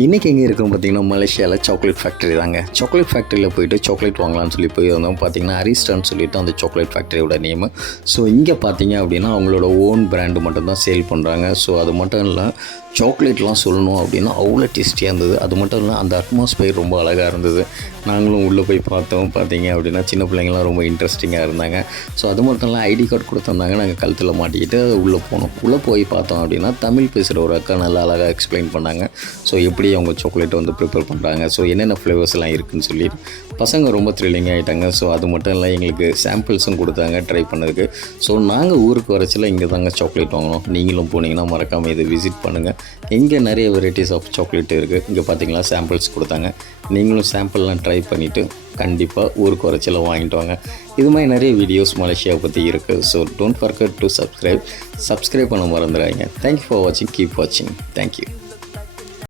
இன்றைக்கி எங்கே இருக்குன்னு பார்த்தீங்கன்னா மலேசியாவில் சாக்லேட் ஃபேக்ட்ரி தாங்க. சாக்லேட் ஃபேக்ட்ரியில் போய்ட்டு சாக்லேட் வாங்கலாம்னு சொல்லி போய் வந்தோம். பார்த்தீங்கன்னா அரிஸ்டான்னு சொல்லிட்டு அந்த சாக்லேட் ஃபேக்ட்ரியோட நேமு. ஸோ இங்கே பார்த்தீங்க அப்படின்னா அவங்களோட ஓன் பிராண்டு மட்டும்தான் சேல் பண்ணுறாங்க. ஸோ அது மட்டும் இல்லை, சாக்லேட்லாம் சொல்லணும் அப்படின்னா அவ்வளோ டேஸ்டியாக இருந்தது. அது மட்டும் இல்லை, அந்த அட்மாஸ்பியர் ரொம்ப அழகாக இருந்தது. நாங்களும் உள்ளே போய் பார்த்தோம். பார்த்தீங்க அப்படின்னா சின்ன பிள்ளைங்களாம் ரொம்ப இன்ட்ரெஸ்டிங்காக இருந்தாங்க. ஸோ அது மட்டும் இல்லை, ஐடி கார்டு கொடுத்துருந்தாங்க. நாங்கள் கழுத்தில் மாட்டிக்கிட்டு உள்ளே போனோம். உள்ளே போய் பார்த்தோம் அப்படின்னா தமிழ் பேசுகிற ஒரு அக்கா நல்லா அழகாக எக்ஸ்பிளைன் பண்ணாங்க. ஸோ எப்படி அவங்க சாக்லேட் வந்து ப்ரிப்பேர் பண்ணுறாங்க, ஸோ என்னென்ன ஃப்ளேவர்ஸ்லாம் இருக்குதுன்னு சொல்லி பசங்க ரொம்ப த்ரில்லிங் ஆகிட்டாங்க. ஸோ அது மட்டும் இல்லை, எங்களுக்கு சாம்பிள்ஸும் கொடுத்தாங்க ட்ரை பண்ணதுக்கு. ஸோ நாங்கள் ஊருக்கு வரச்சில் இங்கே தாங்க சாக்லேட் வாங்கினோம். நீங்களும் போனீங்கன்னா மறக்காமல் இதை விசிட் பண்ணுங்கள். இங்கே நிறைய வெரைட்டிஸ் ஆஃப் சாக்லேட் இருக்குது. இங்கே பார்த்தீங்களா சாம்பிள்ஸ் கொடுத்தாங்க. நீங்களும் சாம்பிள்லாம் ட்ரை பண்ணிவிட்டு கண்டிப்பாக ஊருக்கு வரச்சில் வாங்கிட்டு வாங்க. இது மாதிரி நிறைய வீடியோஸ் மலேசியாவை பற்றி இருக்குது. So don't forget to subscribe பண்ண மறந்துடாதீங்க. தேங்க்யூ ஃபார் வாட்சிங். கீப் வாட்சிங். தேங்க்யூ.